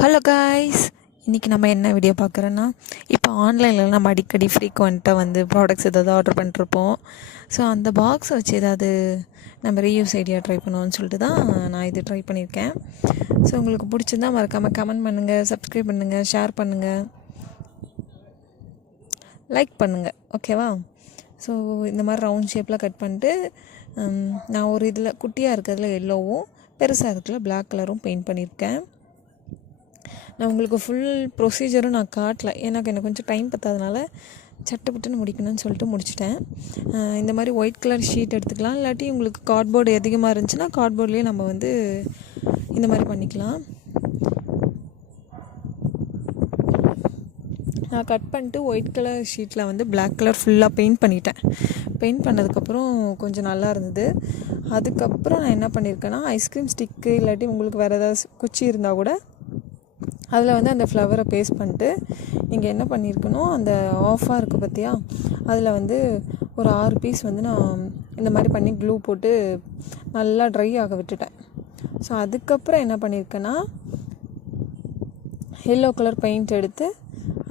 Hello guys, இன்றைக்கி நம்ம என்ன வீடியோ பார்க்குறோன்னா, இப்போ ஆன்லைனில் நம்ம அடிக்கடி ஃப்ரீக்வெண்ட்டாக வந்து ப்ராடக்ட்ஸ் ஏதாவது ஆர்டர் பண்ணிருப்போம். ஸோ அந்த பாக்ஸை வச்சு ஏதாவது நம்ம ரீயூஸ் ஐடியா ட்ரை பண்ணுவோம்னு சொல்லிட்டு தான் நான் இது ட்ரை பண்ணியிருக்கேன். ஸோ உங்களுக்கு பிடிச்சிருந்தா மறக்காமல் கமெண்ட் பண்ணுங்கள், சப்ஸ்கிரைப் பண்ணுங்கள், ஷேர் பண்ணுங்கள், லைக் பண்ணுங்கள், ஓகேவா? ஸோ இந்த மாதிரி ரவுண்ட் ஷேப்பில் கட் பண்ணிட்டு நான் ஒரு இதில் குட்டியாக இருக்கிறதுல எல்லோவும் பெருசாக இருக்கிறதுல பிளாக் கலரும் பெயிண்ட் பண்ணியிருக்கேன். நான் உங்களுக்கு ஃபுல் ப்ரொசீஜரும் நான் காட்டல, எனக்கு கொஞ்சம் டைம் பத்தாதனால சட்டுப்பட்டுன்னு முடிக்கணும்னு சொல்லிட்டு முடிச்சிட்டேன். இந்த மாதிரி ஒயிட் கலர் ஷீட் எடுத்துக்கலாம், இல்லாட்டி உங்களுக்கு கார்ட்போர்டு அதிகமாக இருந்துச்சுன்னா கார்ட்போர்ட்லேயே நம்ம வந்து இந்த மாதிரி பண்ணிக்கலாம். நான் கட் பண்ணிட்டு ஒயிட் கலர் ஷீட்டில் வந்து பிளாக் கலர் ஃபுல்லாக பெயிண்ட் பண்ணிட்டேன். பெயிண்ட் பண்ணதுக்கப்புறம் கொஞ்சம் நல்லா இருந்தது. அதுக்கப்புறம் நான் என்ன பண்ணியிருக்கேன்னா, ஐஸ்கிரீம் ஸ்டிக்கு இல்லாட்டி உங்களுக்கு வேறு ஏதாவது குச்சி இருந்தால் கூட அதில் வந்து அந்த ஃப்ளவரை பேஸ்ட் பண்ணிட்டு நீங்கள் என்ன பண்ணியிருக்கணும், அந்த ஆஃபாக இருக்குது பார்த்தியா, அதில் வந்து ஒரு 6 பீஸ் வந்து நான் இந்த மாதிரி பண்ணி க்ளூ போட்டு நல்லா ட்ரை ஆக விட்டுட்டேன். ஸோ அதுக்கப்புறம் என்ன பண்ணியிருக்கேன்னா, எல்லோ கலர் பெயிண்ட் எடுத்து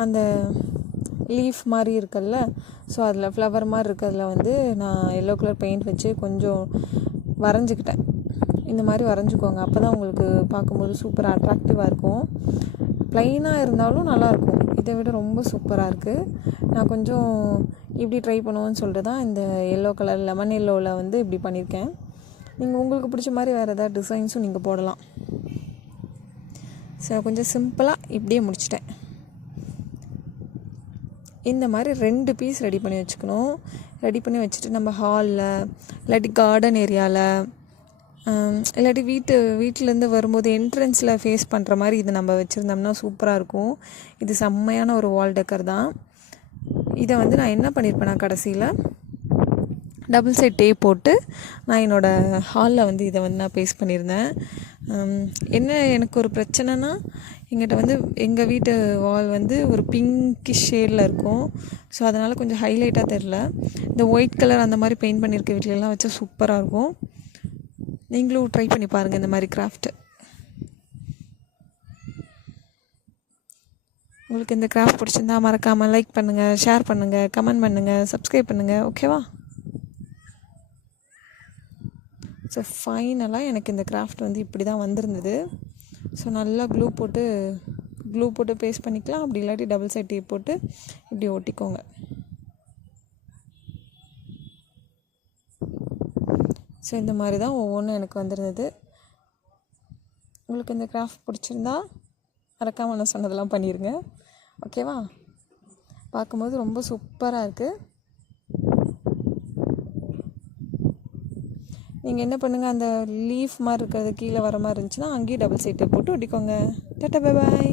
அந்த லீஃப் மாதிரி இருக்குல்ல, ஸோ அதில் ஃப்ளவர் மாதிரி இருக்கிறதுல வந்து நான் எல்லோ கலர் பெயிண்ட் வச்சு கொஞ்சம் வரைஞ்சிக்கிட்டேன். இந்த மாதிரி வரைஞ்சிக்கோங்க, அப்போ தான் உங்களுக்கு பார்க்கும்போது சூப்பராக அட்ராக்டிவாக இருக்கும். ப்ளைனாக இருந்தாலும் நல்லாயிருக்கும், இதை விட ரொம்ப சூப்பராக இருக்குது. நான் கொஞ்சம் இப்படி ட்ரை பண்ணுவோன்னு சொல்லிட்டு தான் இந்த எல்லோ கலர் லெமன் எல்லோவில் வந்து இப்படி பண்ணியிருக்கேன். நீங்கள் உங்களுக்கு பிடிச்ச மாதிரி வேறு ஏதாவது டிசைன்ஸும் நீங்கள் போடலாம். ஸோ கொஞ்சம் சிம்பிளாக இப்படியே முடிச்சிட்டேன். இந்த மாதிரி 2 பீஸ் ரெடி பண்ணி வச்சுக்கணும். ரெடி பண்ணி வச்சுட்டு நம்ம ஹாலில் இல்லாட்டி கார்டன் ஏரியாவில் இல்லாட்டி வீட்டிலேருந்து வரும்போது என்ட்ரன்ஸில் ஃபேஸ் பண்ணுற மாதிரி இது நம்ம வச்சுருந்தோம்னா சூப்பராக இருக்கும். இது செம்மையான ஒரு வால் டெக்கர் தான். இதை வந்து நான் என்ன பண்ணியிருப்பேன்னா, கடைசியில் டபுள் சைட் டேப் போட்டு நான் என்னோடய ஹாலில் வந்து இதை வந்து நான் பேஸ்ட் பண்ணியிருந்தேன். என்ன எனக்கு ஒரு பிரச்சனைனா, எங்கிட்ட வந்து எங்கள் வீட்டு வால் வந்து ஒரு பிங்கிஷ் ஷேடில் இருக்கும். ஸோ அதனால் கொஞ்சம் ஹைலைட்டாக தெரில. இந்த ஒயிட் கலர் அந்த மாதிரி பெயிண்ட் பண்ணியிருக்க வீட்டிலலாம் வச்சா சூப்பராக இருக்கும். நீங்களும் ட்ரை பண்ணி பாருங்கள் இந்த மாதிரி கிராஃப்ட்டு. உங்களுக்கு இந்த கிராஃப்ட் பிடிச்சிருந்தா மறக்காமல் லைக் பண்ணுங்கள், ஷேர் பண்ணுங்கள், கமெண்ட் பண்ணுங்கள், சப்ஸ்கிரைப் பண்ணுங்கள், ஓகேவா? ஸோ ஃபைனலாக எனக்கு இந்த கிராஃப்ட் வந்து இப்படி தான் வந்திருந்தது. ஸோ நல்லா க்ளூ போட்டு பேஸ்ட் பண்ணிக்கலாம், அப்படி இல்லாட்டி டபுள் சைட் டேப் போட்டு இப்படி ஒட்டிக்கோங்க. ஸோ இந்த மாதிரி தான் ஒவ்வொன்றும் எனக்கு வந்துருந்தது. உங்களுக்கு இந்த கிராஃப்ட் பிடிச்சிருந்தா மறக்காமல் நான் சொன்னதெல்லாம் பண்ணிடுங்க, ஓகேவா? பார்க்கும்போது ரொம்ப சூப்பராக இருக்குது. நீங்கள் என்ன பண்ணுங்கள், அந்த லீஃப் மாதிரி இருக்கிறது கீழே வர மாதிரி இருந்துச்சுன்னா அங்கேயும் டபுள் சைட் டேப் போட்டு ஒட்டிக்கோங்க. Tata, bye bye.